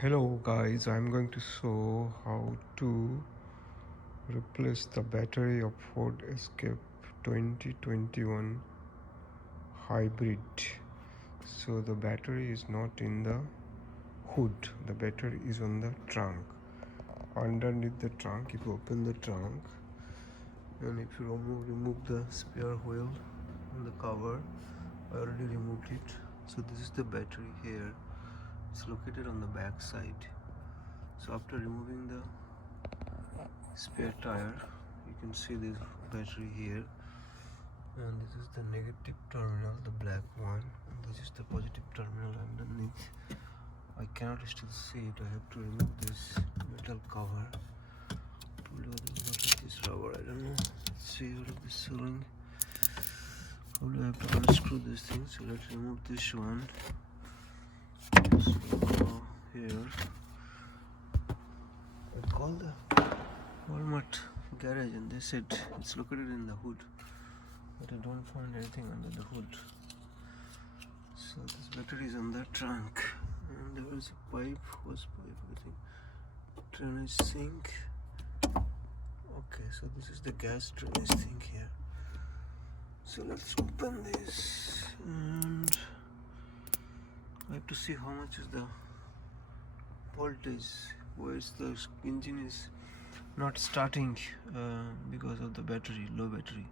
Hello guys, I'm going to show how to replace the battery of Ford Escape 2021 hybrid. So the battery is not in the hood, the battery is on the trunk. Underneath the trunk, if you open the trunk and if you remove the spare wheel on the cover, I already removed it. So this is the battery here. It's located on the back side. So after removing the spare tire, you can see this battery here, and this is the negative terminal, the black one, and this is the positive terminal underneath. I cannot still see it. I have to remove this metal cover. What is this rubber? I don't know. Let's see what is this selling. Probably I have to unscrew this thing. So let's remove this one. So here I call the Walmart garage and they said it's located in the hood, but I don't find anything under the hood. So this battery is on the trunk, and there is a pipe, hose pipe, I think, drainage sink. Okay, so this is the gas drainage thing here. So let's open this, and I have to see how much is the voltage. Where's the engine is not starting because of the battery, low battery.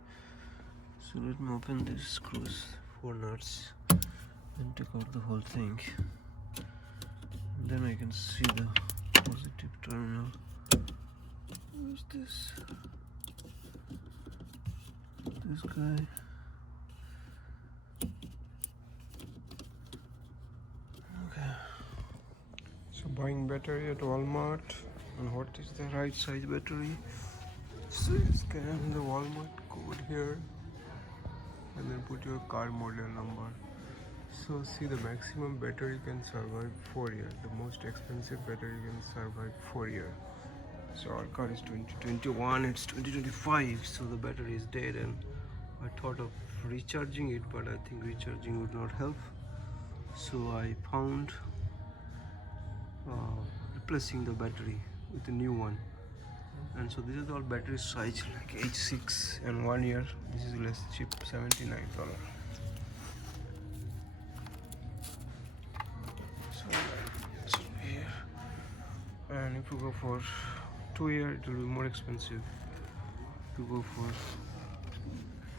So let me open these screws, 4 nuts, and take out the whole thing. And then I can see the positive terminal. Where's this? This guy. Okay. So buying battery at Walmart, and what is the right size battery? So you scan the Walmart code here and then put your car model number. So see, the maximum battery can survive 4 years. The most expensive battery can survive 4 years. So our car is 2021, it's 2025, so the battery is dead, and I thought of recharging it, but I think recharging would not help. So I found replacing the battery with a new one. And so this is all battery size like H6, and 1 year. This is less cheap, $79. So it's here. And if you go for 2 year, it will be more expensive. If you go for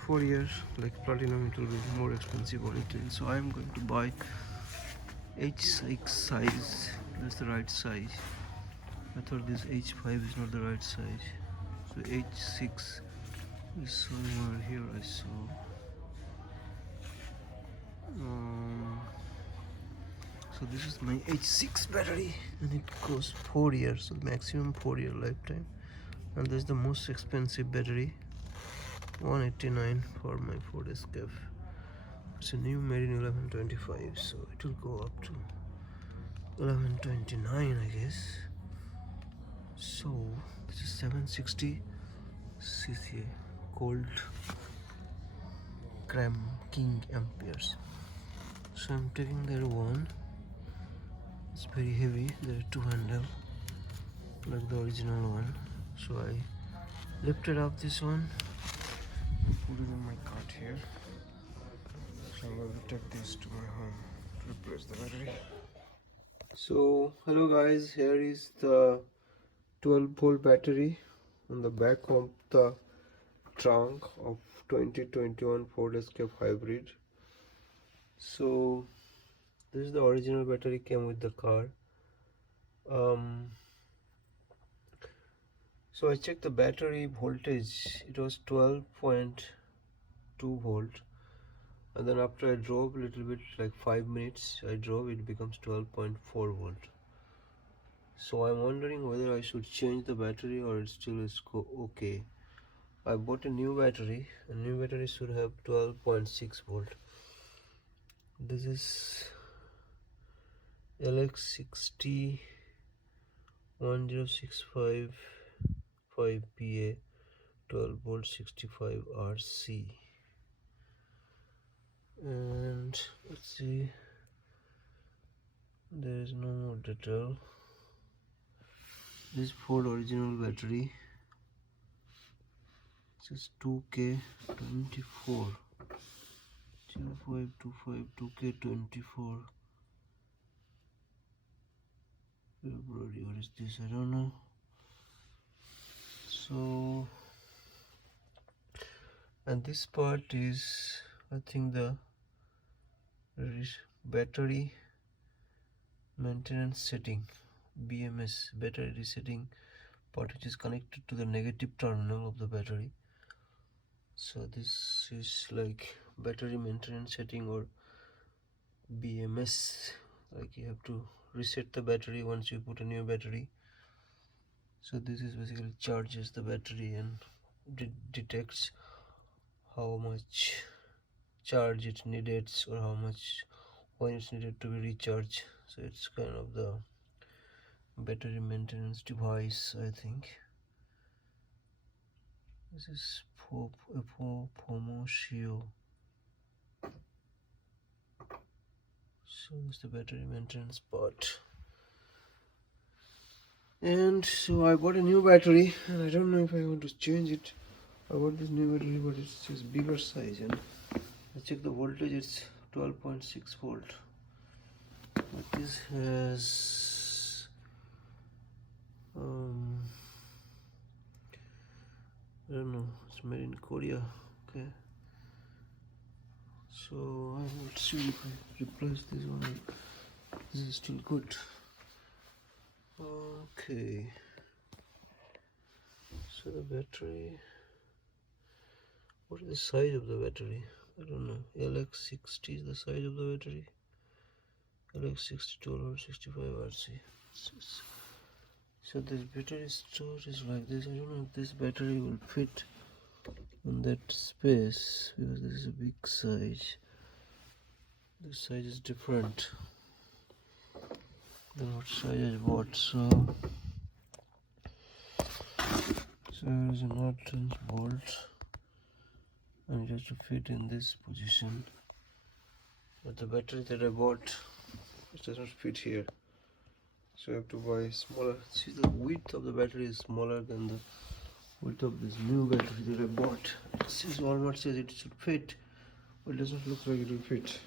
4 years like platinum, it will be more expensive on it. So I'm going to buy H6 size. That's the right size. I thought this H5 is not the right size. So H6 is somewhere here, I saw. So this is my H6 battery, and it goes 4 years, so maximum 4-year lifetime. And this is the most expensive battery, $189 for my Ford Escape. It's a new, made in 1125, so it will go up to 1129, I guess. So this is 760 cc cold king amperes. So I'm taking that one. It's very heavy. There are 2 handles like the original one. So I lifted up this one and put it in my cart here. So I'm going to take this to my home to replace the battery. So hello guys, here is the 12-volt battery on the back of the trunk of 2021 Ford Escape Hybrid. So this is the original battery, came with the car. So I checked the battery voltage. It was 12.2 volt, and then after I drove a little bit, like 5 minutes I drove, it becomes 12.4 volt. So I'm wondering whether I should change the battery or it still is okay. I bought a new battery. A new battery should have 12.6 volt. This is LX60 10655 PA 12 volt 65 RC. And let's see, there is no more detail. This Ford original battery. This is 2K24. 0525 2K24. February. What is this? I don't know. So, and this part is, I think, the battery maintenance setting, BMS, battery resetting part, which is connected to the negative terminal of the battery. So this is like battery maintenance setting, or BMS. Like you have to reset the battery once you put a new battery. So this is basically charges the battery and detects how much charge it needed, or how much when it's needed to be recharged. So it's kind of the battery maintenance device, I think. This is Pomosio. So it's the battery maintenance part. And so I bought a new battery, and I don't know if I want to change it. I bought this new battery, but it's just bigger size, and I check the voltage, it's 12.6 volt. But this has I don't know, it's made in Korea. Okay, so I will see if I replace this one. This is still good. Okay, so the battery, what is the size of the battery? I don't know. LX60 is the size of the battery. LX60 1265 RC. So this battery storage is like this. I don't know if this battery will fit in that space, because this is a big size. This size is different than what size I bought. So there is a nut and bolt, and it has to fit in this position. But the battery that I bought, it does not fit here. So I have to buy smaller. See, the width of the battery is smaller than the width of this new battery that I bought. It says, Walmart says it should fit, but it doesn't look like it will fit.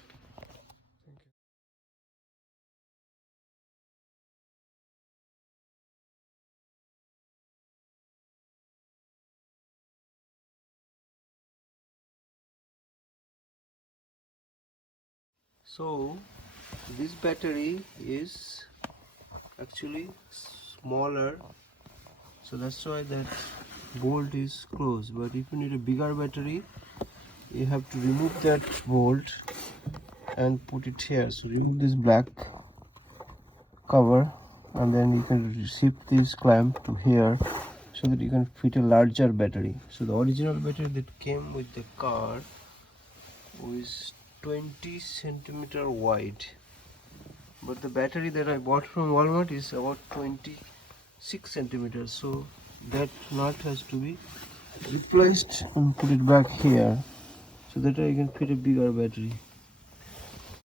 So this battery is actually smaller, so that's why that bolt is closed. But if you need a bigger battery, you have to remove that bolt and put it here. So remove this black cover, and then you can shift this clamp to here, so that you can fit a larger battery. So the original battery that came with the car was 20 centimeter wide, but the battery that I bought from Walmart is about 26 centimeters. So that nut has to be replaced and put it back here, so that I can fit a bigger battery.